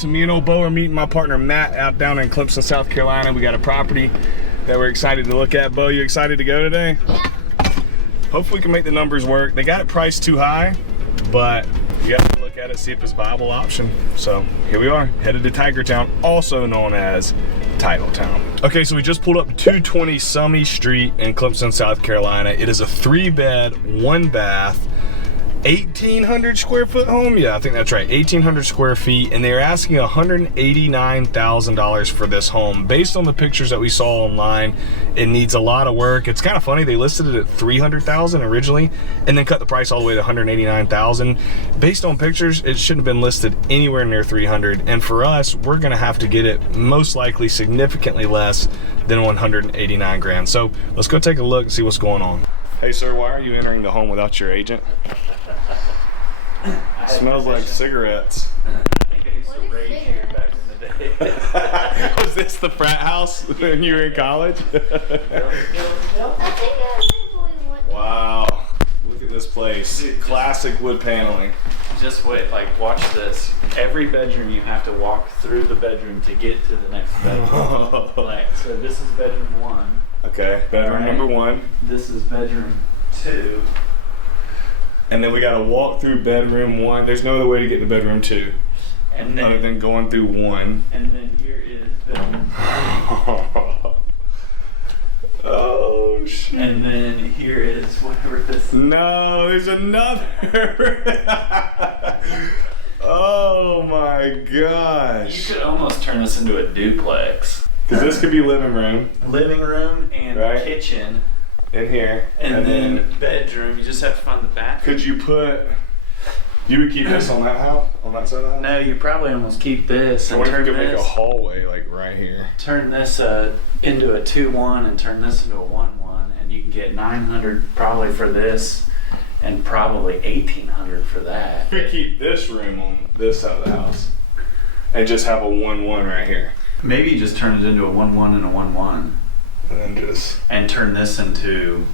So me and old Bo are meeting my partner Matt out down in Clemson, South Carolina. We got a property that we're excited to look at. Bo, you excited to go today? Yeah. Hopefully we can make the numbers work. They got it priced too high, but you have to look at it, see if it's a viable option. So here we are, headed to Tiger Town, also known as Title Town. Okay, so we just pulled up 220 Summey Street in Clemson, South Carolina. It is a 3-bed, 1-bath, 1,800 square foot home. Yeah, I think that's right, 1,800 square feet, and they're asking $189,000 for this home. Based on the pictures that we saw online, it needs a lot of work. It's kind of funny, they listed it at $300,000 originally and then cut the price all the way to $189,000. Based on pictures, it shouldn't have been listed anywhere near $300,000, and for us, we're gonna have to get it most likely significantly less than $189,000. So let's go take a look and see what's going on. Hey sir, why are you entering the home without your agent? Smells like cigarettes. I think I used to rage here back in the day. Was this the frat house when you were in college? I think I simply want. Wow, look at this place. Classic wood paneling. Just wait, like watch this. Every bedroom you have to walk through the bedroom to get to the next bedroom. Like, so this is bedroom 1. Okay, bedroom number 1. This is bedroom 2. And then we gotta walk through bedroom 1. There's no other way to get to bedroom 2. And then, other than going through 1. And then here is bedroom 3. Oh shit. And then here is whatever this is. No, there's another. Oh my gosh. You could almost turn this into a duplex. Because this could be living room. Living room and right. kitchen. In here. And then bedroom. You just have to find the bathroom. Could you would keep this on that house? On that side of the house? No, you probably almost keep this and What if turn you could make a this. hallway like right here? Turn this into a 2-1 and turn this into a 1-1, and you can get $900 probably for this, and probably $1,800 for that. We keep this room on this side of the house, and just have a 1-1 right here. Maybe you just turn it into a 1-1 and a 1-1, And then just and turn this into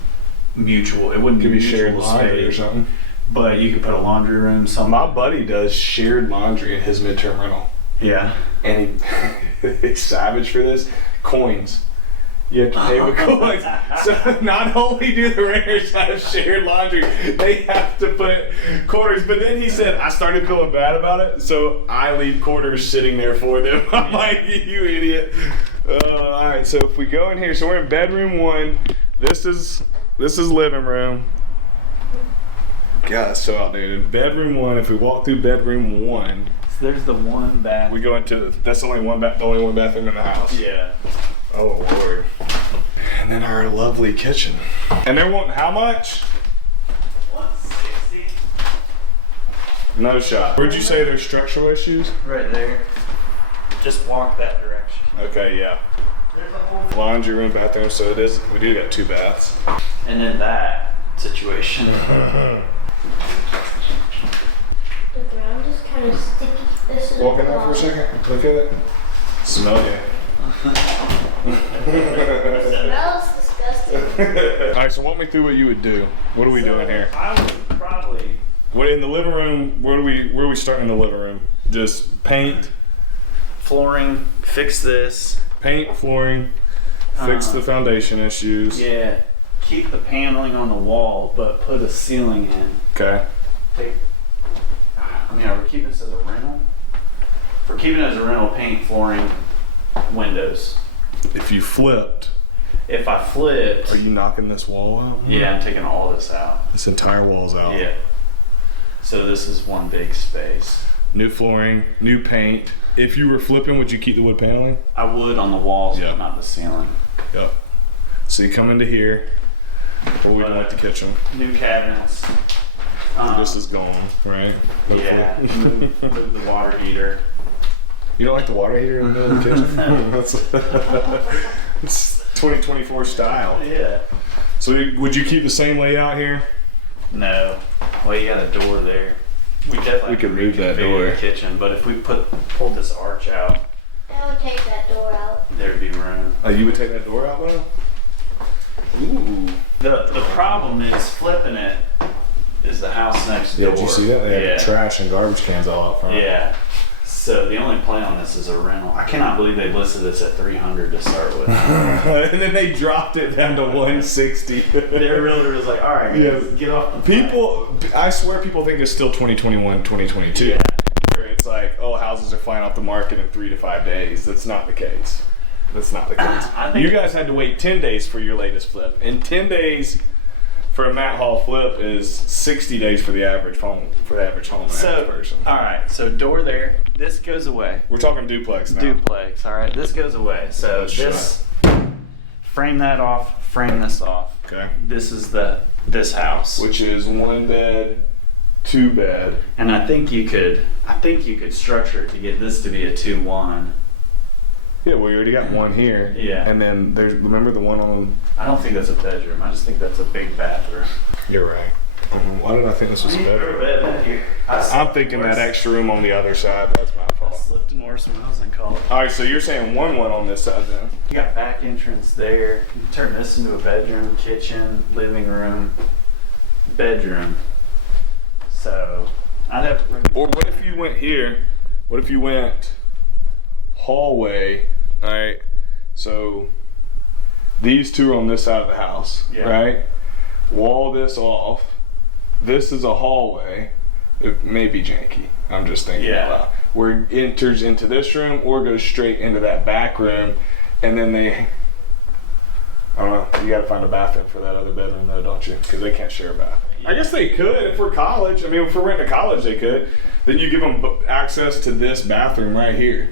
mutual. It wouldn't could be mutual shared laundry or space, something. but you could put a laundry room. Something. My buddy does shared laundry in his midterm rental. Yeah. And he's savage for this. Coins. You have to pay with coins. So not only do the renters have shared laundry, they have to put quarters. But then he said, I started feeling bad about it, so I leave quarters sitting there for them. I'm like, you idiot. All right, so if we go in here, so we're in bedroom 1. This is living room. God, that's so outdated. Bedroom 1. If we walk through bedroom 1, So there's the one bathroom. we go into that's the only one bathroom in the house. Yeah. Oh Lord. And then our lovely kitchen. And they're wanting how much? 160. No shot. Where'd you say there's structural issues? Right there. Just walk that direction. Okay, yeah. There's a whole. Laundry room, bathroom, so it is. We do got 2 baths. And then that situation. The ground is kind of sticky. This is Walk in there for a second. Look at it. Smell you. Smells disgusting. Alright, so walk me through what you would do. What are we doing here? I would probably. What in the living room, where are we starting in the living room? Just paint, Flooring, fix this. paint, flooring, fix the foundation issues. Yeah, keep the paneling on the wall, but put a ceiling in. Okay. Are we keeping this as a rental? If we're keeping it as a rental, paint, flooring, windows. If you flipped, If I flipped, are you knocking this wall out? yeah, I'm taking all this out. This entire wall's out. Yeah. So this is one big space. New flooring, new paint. If you were flipping, would you keep the wood paneling? I would on the walls, Yeah. but not the ceiling. Yep. So you come into here. What are we doing with the kitchen? New cabinets. This is gone, right? Yeah, Hopefully. move the water heater. You don't like the water heater in the middle of the kitchen? That's it's 2024 style. Yeah. So would you keep the same layout here? No. Well, you got a door there. We definitely We could move that reconfigure door. the kitchen, but if we pulled this arch out, I would take that door out. there'd be room. Oh, you would take that door out though? Ooh. The problem is flipping it is the house next door. Yeah, did you see that? They Yeah. had trash and garbage cans all out front. Yeah. So the only play on this is a rental. I cannot believe they listed this at $300 to start with. And then they dropped it down to 160. Their realtor was like, all right, guys, get off the People, I swear people think it's still 2021, 2022. Yeah. Where it's like, oh, houses are flying off the market in 3 to 5 days. That's not the case. That's not the case. You guys had to wait 10 days for your latest flip. And 10 days for a Matt Hall flip is 60 days for the average home, average person. All right, so door there. This goes away. We're talking duplex now. Duplex, all right. This goes away. So this, frame that off, frame this off. Okay. This is this house. Which is 1 bed, 2 bed. And I think you could structure it to get this to be a 2-1. Yeah, well, you already got one here. Yeah. And then remember the one on... I don't think that's a bedroom. I just think that's a big bathroom. You're right. Why did I think this was a bedroom? Bed in here. I'm thinking that extra room on the other side. That's my I fault. slipped and worse when I was in college. All right, so you're saying 1-1 on this side then? You got back entrance there. You can turn this into a bedroom, kitchen, living room, bedroom. So I'd have to bring. Or what if you went here? What if you went hallway? All right, so these two are on this side of the house, right? Wall this off. This is a hallway. It may be janky. I'm just thinking about where it enters into this room or goes straight into that back room, and then I don't know. You got to find a bathroom for that other bedroom though, don't you? Because they can't share a bathroom. I guess they could if we're college. I mean, if we're renting a college, they could. Then you give them access to this bathroom right here.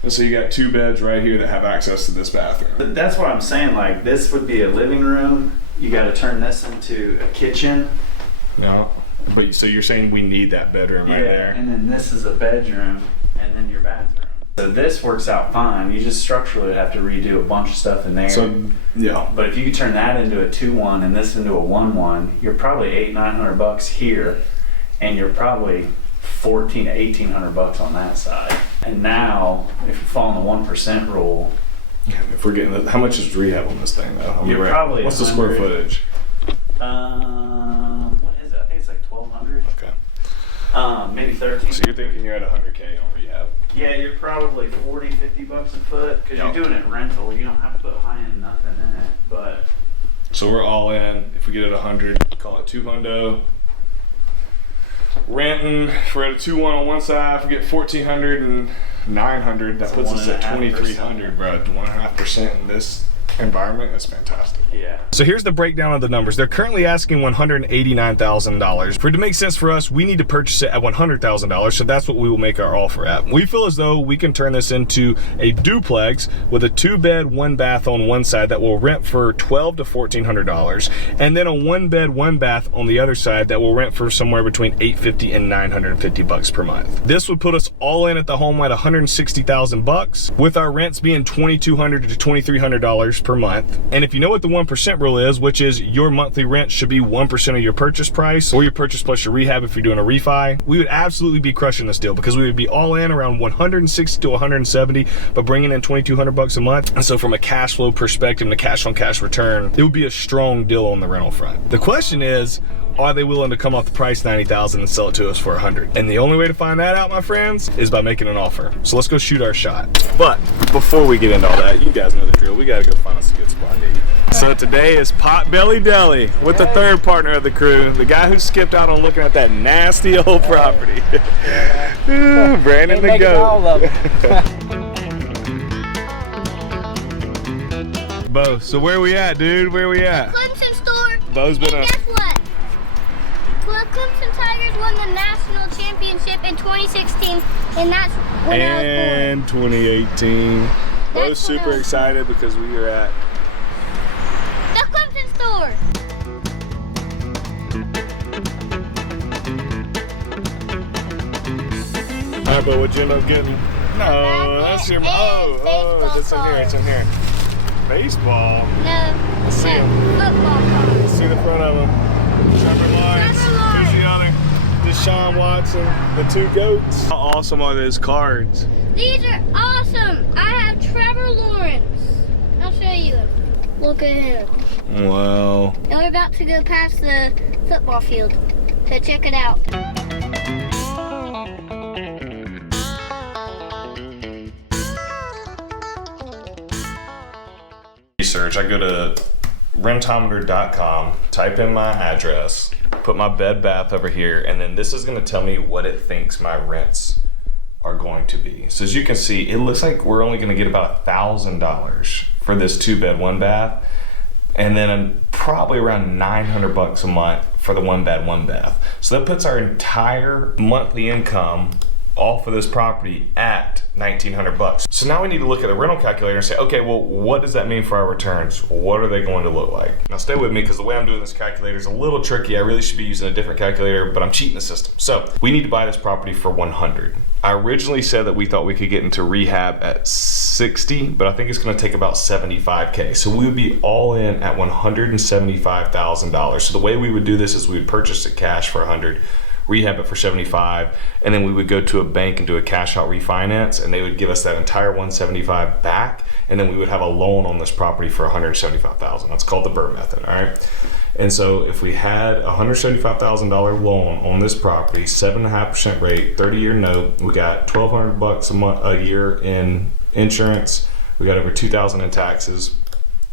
And so you got 2 beds right here that have access to this bathroom. That's what I'm saying. Like this would be a living room. You got to turn this into a kitchen. No, but so you're saying we need that bedroom right there. And then this is a bedroom, and then your bathroom. So this works out fine. You just structurally have to redo a bunch of stuff in there. So yeah. But if you could turn that into a 2-1 and this into a 1-1, you're probably $800-900 here, and you're probably $1,400 to $1,800 on that side. And now, if you fall in the 1% rule, if we're getting how much is rehab on this thing though? You're probably what's the square footage? What is it? I think it's like 1,200. Okay. Maybe 13. So you're thinking you're at $100K on rehab? Yeah, you're probably $40-50 a foot because you're doing it rental. You don't have to put high end nothing in it, but. So we're all in. If we get it 100, call it 200. Renting, if we're at a 2-1 on one side, if we get 1,400 and 900, that puts us at 2,300, bro. 1.5% in this environment is fantastic. Yeah. So here's the breakdown of the numbers. They're currently asking $189,000. For it to make sense for us, we need to purchase it at $100,000, so that's what we will make our offer at. We feel as though we can turn this into a duplex with a 2-bed, 1-bath on one side that will rent for $1,200 to $1,400, and then a 1-bed, 1-bath on the other side that will rent for somewhere between $850 and $950 per month. This would put us all in at the home at $160,000, with our rents being $2,200 to $2,300 per month. And if you know what the 1% rule is, which is your monthly rent should be 1% of your purchase price, or your purchase plus your rehab if you're doing a refi, we would absolutely be crushing this deal because we would be all in around 160 to 170, but bringing in $2,200 a month. And so from a cash flow perspective and a cash on cash return, it would be a strong deal on the rental front. The question is, are they willing to come off the price $90,000 and sell it to us for $100,000? And the only way to find that out, my friends, is by making an offer. So let's go shoot our shot. But before we get into all that, you guys know the drill. We gotta go find us a good spot to eat. So today is Potbelly Deli with the third partner of the crew, the guy who skipped out on looking at that nasty old property. Ooh, Brandon the goat. All of them. Bo, so where we at, dude? Where we at? Clemson store. Bo's been And guess what? Clemson Tigers won the national championship in 2016, and that's when I was born. And 2018. Bo's super excited because we are at The Clemson store. Alright, but what'd you end up getting? No, that's your. Oh, it's in here. It's in here. Baseball. No. Let's see him. Football cards. Let's see the front of them. Trevor Lawrence. Who's the other? Deshaun Watson. The 2 goats. How awesome are those cards? These are awesome. I have Trevor Lawrence. I'll show you them. Look at him. Wow. And we're about to go past the football field. So check it out. search. I go to rentometer.com, type in my address, put my bed bath over here, and then this is gonna tell me what it thinks my rents are going to be. So as you can see, it looks like we're only gonna get about $1,000 for this 2-bed, 1-bath, and then probably around $900 a month for the 1-bed, 1-bath. So that puts our entire monthly income off of this property at $1,900. So now we need to look at the rental calculator and say, okay, well, what does that mean for our returns? What are they going to look like? Now stay with me, because the way I'm doing this calculator is a little tricky. I really should be using a different calculator, but I'm cheating the system. So we need to buy this property for 100. I originally said that we thought we could get into rehab at 60, but I think it's gonna take about 75K. So we would be all in at $175,000. So the way we would do this is we would purchase it cash for 100, rehab it for 75, and then we would go to a bank and do a cash out refinance, and they would give us that entire 175 back, and then we would have a loan on this property for 175,000. That's called the BRRRR method, all right? And so if we had a $175,000 loan on this property, 7.5% rate, 30-year note, we got $1,200 a year in insurance, we got over $2,000 in taxes,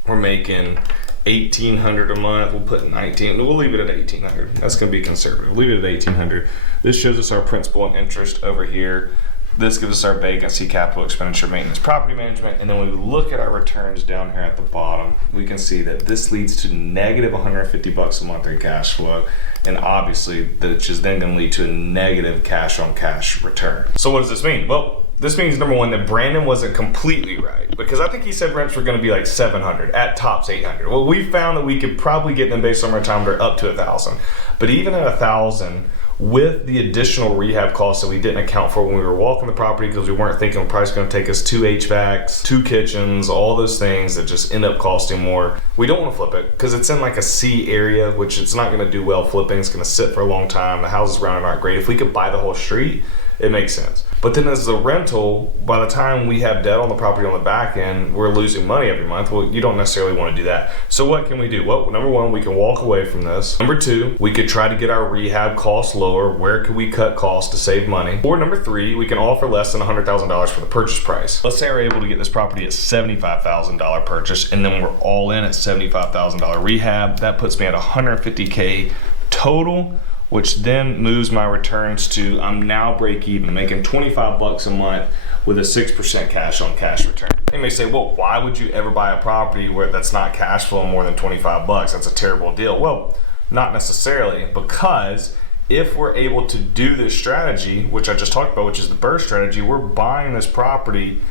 we're making $1,800 a month. We'll put 19. We'll leave it at $1,800. That's going to be conservative. Leave it at $1,800. This shows us our principal and interest over here. This gives us our vacancy, capital expenditure, maintenance, property management, and then when we look at our returns down here at the bottom, we can see that this leads to negative $150 a month in cash flow, and obviously which is then going to lead to a negative cash on cash return. So what does this mean? Well, this means, number one, that Brandon wasn't completely right, because I think he said rents were going to be like 700, at tops 800. Well, we found that we could probably get them based on our time up to 1,000. But even at 1,000, with the additional rehab costs that we didn't account for when we were walking the property, because we weren't thinking the price was going to take us 2 HVACs, 2 kitchens, all those things that just end up costing more. We don't want to flip it because it's in like a C area, which it's not going to do well flipping. It's going to sit for a long time. The houses around it aren't great. If we could buy the whole street, it makes sense. But then as a rental, by the time we have debt on the property on the back end, we're losing money every month. Well, you don't necessarily want to do that. So what can we do? Well, number one, we can walk away from this. Number two, we could try to get our rehab costs lower. Where could we cut costs to save money? Or number three, we can offer less than $100,000 for the purchase price. Let's say we're able to get this property at $75,000 purchase, and then we're all in at $75,000 rehab. That puts me at $150K total, which then moves my returns to, I'm now break even, making $25 a month with a 6% cash on cash return. They may say, well, why would you ever buy a property where that's not cash flowing more than $25? That's a terrible deal. Well, not necessarily, because if we're able to do this strategy, which I just talked about, which is the BRRRR strategy, we're buying this property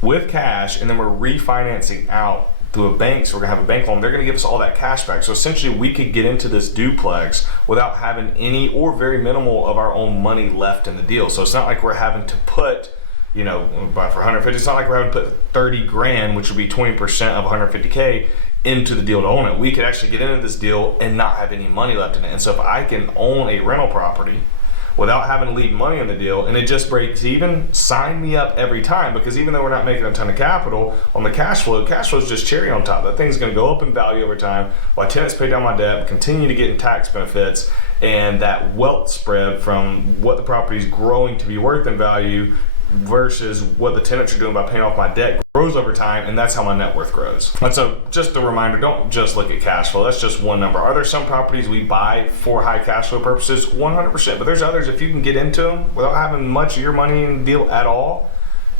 with cash and then we're refinancing out through a bank. So we're gonna have a bank loan. They're gonna give us all that cash back. So essentially we could get into this duplex without having any or very minimal of our own money left in the deal. So it's not like we're having to put, you know, buy for 150, it's not like we're having to put 30 grand, which would be 20% of 150K into the deal to own it. We could actually get into this deal and not have any money left in it. And so if I can own a rental property without having to leave money in the deal, and it just breaks even, sign me up every time, because even though we're not making a ton of capital on the cash flow is just cherry on top. That thing's gonna go up in value over time while tenants pay down my debt, continue to get in tax benefits, and that wealth spread from what the property's growing to be worth in value versus what the tenants are doing by paying off my debt grows over time, and that's how my net worth grows. And so just a reminder, don't just look at cash flow. That's just one number. Are there some properties we buy for high cash flow purposes? 100%, but there's others, if you can get into them without having much of your money in the deal at all,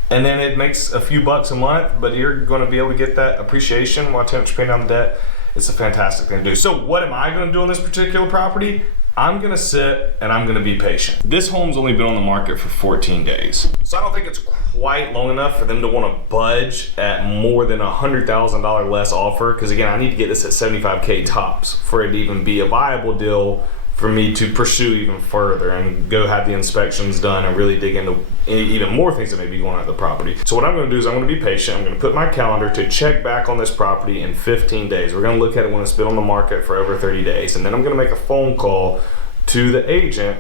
and then it makes a few bucks a month, but you're going to be able to get that appreciation while tenants are paying down the debt, it's a fantastic thing to do. So what am I going to do on this particular property? I'm gonna sit and I'm gonna be patient. This home's only been on the market for 14 days. So I don't think it's quite long enough for them to wanna budge at more than $100,000 less offer, because again, I need to get this at 75K tops for it to even be a viable deal for me to pursue even further and go have the inspections done and really dig into even more things that may be going on at the property. So what I'm gonna do is I'm gonna be patient. I'm gonna put my calendar to check back on this property in 15 days. We're gonna look at it when it's been on the market for over 30 days. And then I'm gonna make a phone call to the agent,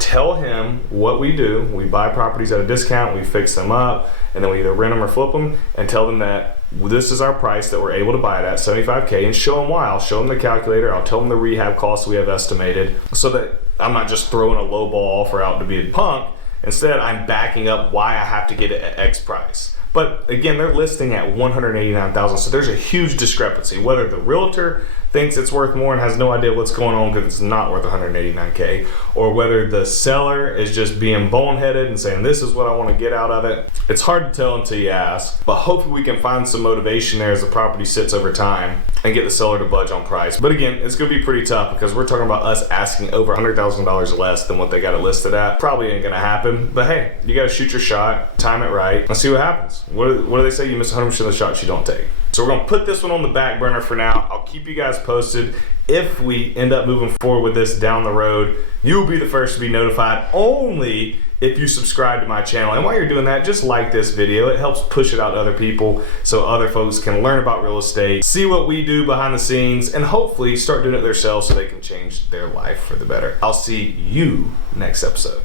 tell him what we do. We buy properties at a discount, we fix them up, and then we either rent them or flip them, and tell them that this is our price that we're able to buy it at, 75K, and show them why. I'll show them the calculator, I'll tell them the rehab costs we have estimated, so that I'm not just throwing a lowball offer out to be a punk. Instead, I'm backing up why I have to get it at X price. But again, they're listing at $189,000, so there's a huge discrepancy. Whether the realtor thinks it's worth more and has no idea what's going on because it's not worth $189K, or whether the seller is just being boneheaded and saying this is what I want to get out of it. It's hard to tell until you ask, but hopefully we can find some motivation there as the property sits over time and get the seller to budge on price. But again, it's going to be pretty tough because we're talking about us asking over $100,000 less than what they got it listed at. Probably ain't going to happen, but hey, you got to shoot your shot, time it right, and see what happens. What do they say? You miss 100% of the shots you don't take. So we're gonna put this one on the back burner for now. I'll keep you guys posted. If we end up moving forward with this down the road, you'll be the first to be notified, only if you subscribe to my channel. And while you're doing that, just like this video. It helps push it out to other people so other folks can learn about real estate, see what we do behind the scenes, and hopefully start doing it themselves so they can change their life for the better. I'll see you next episode.